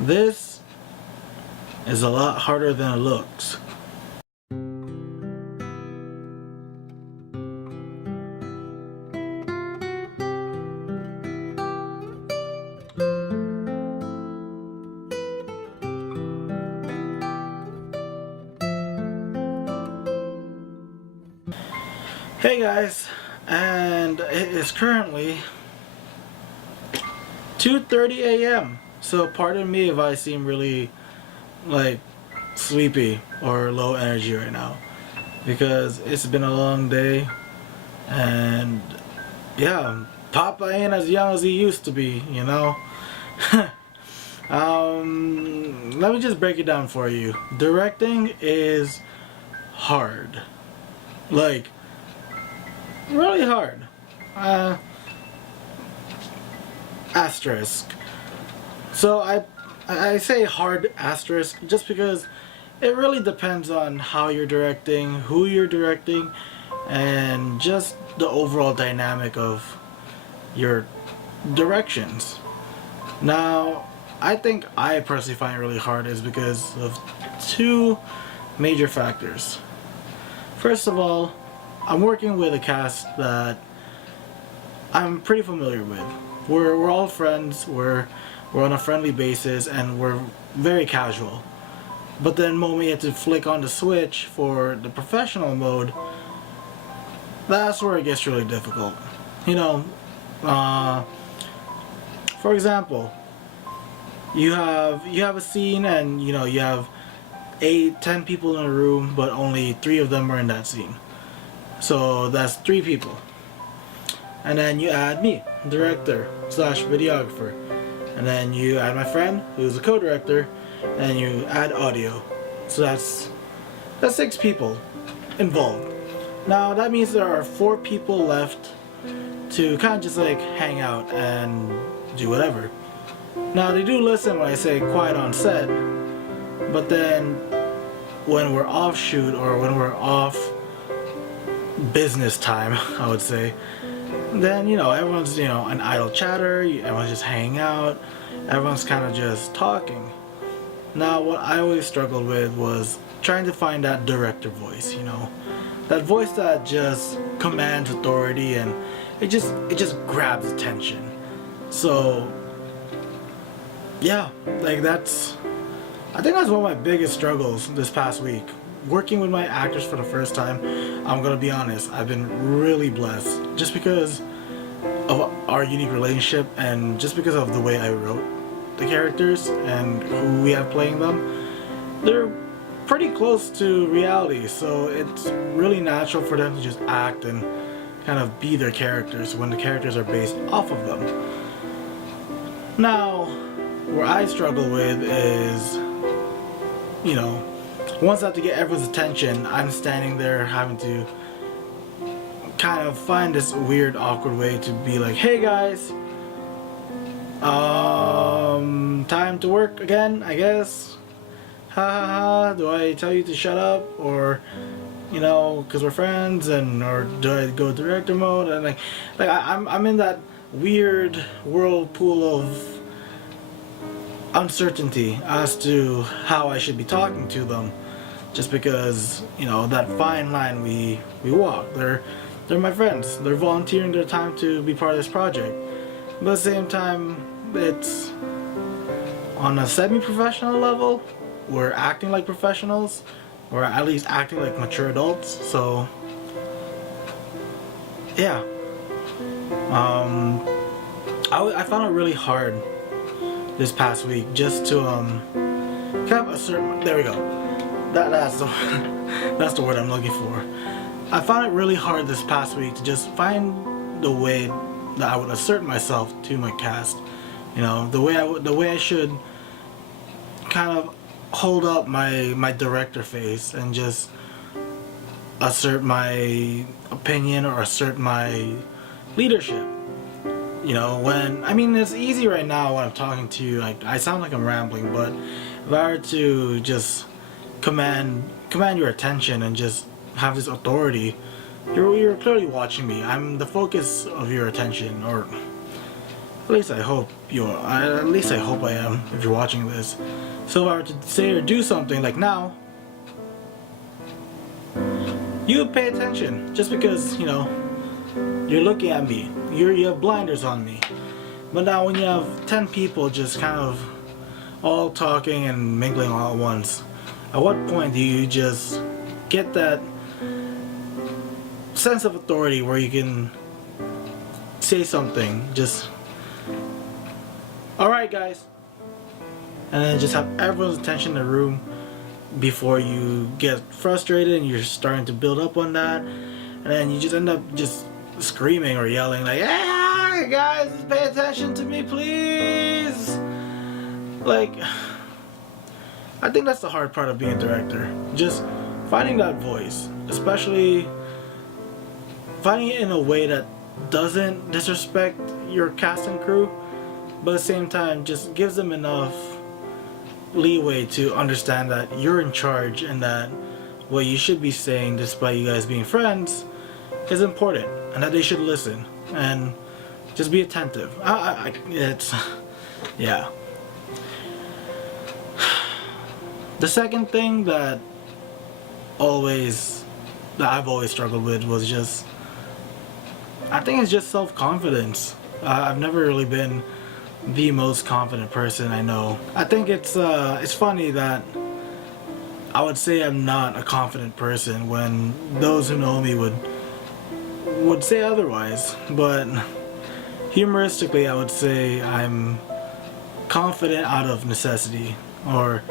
This is a lot harder than it looks. Hey guys, and it is currently 2:30 a.m. So pardon me if I seem really like sleepy or low energy right now, because it's been a long day, and yeah, Papa ain't as young as he used to be, you know. Let me just break it down for you. Directing is hard, like really hard. Asterisk. So I say hard asterisk just because it really depends on how you're directing, who you're directing, and just the overall dynamic of your directions. Now, I think I personally find it really hard is because of two major factors. First of all, I'm working with a cast that I'm pretty familiar with. We're all friends, we're on a friendly basis, and we're very casual. But then the moment you have to flick on the switch for the professional mode, that's where it gets really difficult. You know, for example, you have a scene, and you know you have 8-10 people in a room, but only 3 of them are in that scene. So that's 3 people. And then you add me, director slash videographer. And then you add my friend, who's a co-director, and you add audio. So that's 6 people involved. Now that means there are 4 people left to kind of just like hang out and do whatever. Now they do listen when I say quiet on set, but then when we're off shoot or when we're off business time, I would say, then you know everyone's an idle chatter, everyone's just hanging out, everyone's kind of just talking. Now what I always struggled with was trying to find that director voice, that voice that just commands authority, and it just grabs attention. So yeah, like I think that's one of my biggest struggles this past week. Working with my actors for the first time, I'm gonna be honest, I've been really blessed just because of our unique relationship and just because of the way I wrote the characters and who we have playing them. They're pretty close to reality, so it's really natural for them to just act and kind of be their characters when the characters are based off of them. Now, where I struggle with is, once I have to get everyone's attention, I'm standing there having to kind of find this weird, awkward way to be like, hey guys, time to work again, I guess. Ha ha ha, do I tell you to shut up, or, because we're friends, or do I go director mode? And I'm in that weird whirlpool of uncertainty as to how I should be talking to them, just because that fine line we walk. They're my friends. They're volunteering their time to be part of this project, but at the same time, it's on a semi-professional level. We're acting like professionals, or at least acting like mature adults. So yeah, I found it really hard this past week just to kind of assert. There we go. That's the word I'm looking for. I found it really hard this past week to just find the way that I would assert myself to my cast. The way I should kind of hold up my director face and just assert my opinion or assert my leadership. When it's easy right now when I'm talking to you, like I sound like I'm rambling, but if I were to just command your attention and just have this authority, you're clearly watching me. I'm the focus of your attention, or At least I hope you are. At least I hope I am, if you're watching this. So if I were to say or do something like now, you would pay attention. Just because, you know, you're looking at me. You have blinders on me. But now when you have 10 people just kind of all talking and mingling all at once, at what point do you just get that sense of authority where you can say something, just, alright guys, and then just have everyone's attention in the room before you get frustrated and you're starting to build up on that, and then you just end up just screaming or yelling like, "Hey guys, pay attention to me please!" Like, I think that's the hard part of being a director, just finding that voice, especially finding it in a way that doesn't disrespect your cast and crew, but at the same time just gives them enough leeway to understand that you're in charge and that what you should be saying, despite you guys being friends, is important, and that they should listen and just be attentive. It's, yeah. The second thing that I've always struggled with was just, I think it's just self-confidence. I've never really been the most confident person I know. I think it's funny that I would say I'm not a confident person when those who know me would say otherwise. But humoristically, I would say I'm confident out of necessity, or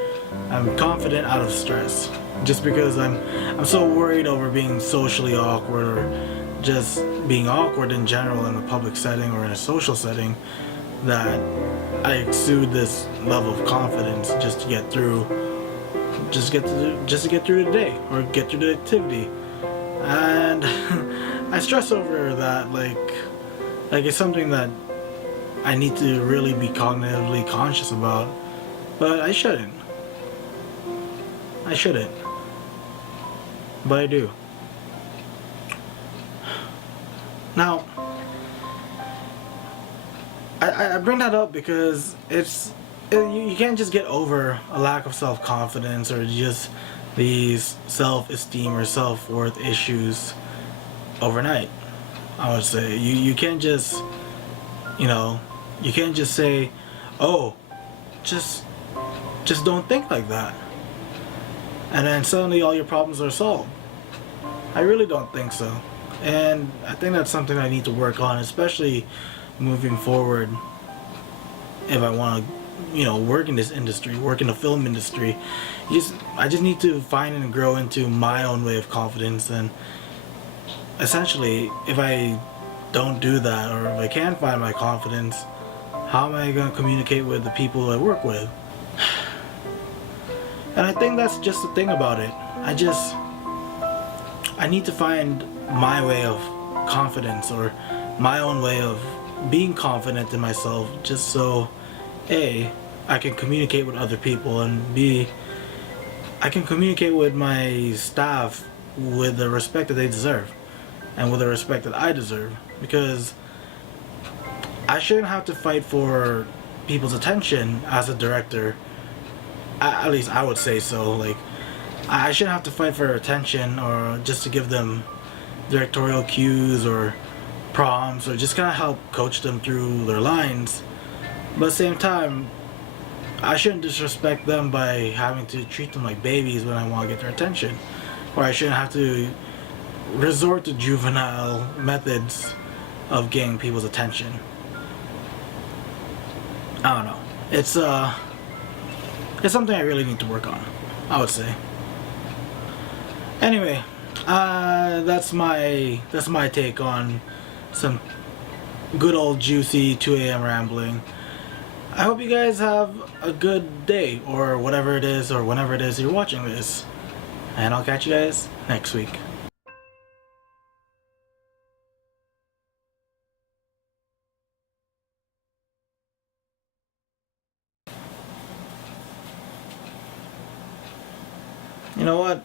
I'm confident out of stress. Just because I'm so worried over being socially awkward, or just being awkward in general in a public setting or in a social setting, that I exude this level of confidence just to get through the day or get through the activity. And I stress over that like it's something that I need to really be cognitively conscious about, but I shouldn't, but I do. Now, I bring that up because you can't just get over a lack of self-confidence or just these self-esteem or self-worth issues overnight. I would say you can't just, you can't just say, oh, just don't think like that, and then suddenly all your problems are solved. I really don't think so. And I think that's something I need to work on, especially moving forward if I want to, work in this industry, work in the film industry. I just need to find and grow into my own way of confidence. And essentially, if I don't do that, or if I can't find my confidence, how am I going to communicate with the people I work with? And I think that's just the thing about it. I need to find my way of confidence, or my own way of being confident in myself, just so A, I can communicate with other people, and B, I can communicate with my staff with the respect that they deserve and with the respect that I deserve, because I shouldn't have to fight for people's attention as a director. At least I would say so. Like, I shouldn't have to fight for attention or just to give them directorial cues or prompts, or just kind of help coach them through their lines. But at the same time, I shouldn't disrespect them by having to treat them like babies when I want to get their attention. Or I shouldn't have to resort to juvenile methods of getting people's attention. I don't know. It's something I really need to work on, I would say. Anyway, that's my take on some good old juicy 2 a.m. rambling. I hope you guys have a good day, or whatever it is, or whenever it is you're watching this. And I'll catch you guys next week. You know what?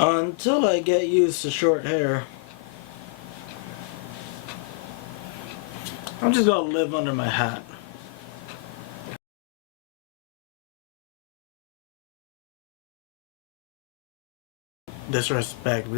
Until I get used to short hair, I'm just gonna live under my hat. Disrespect.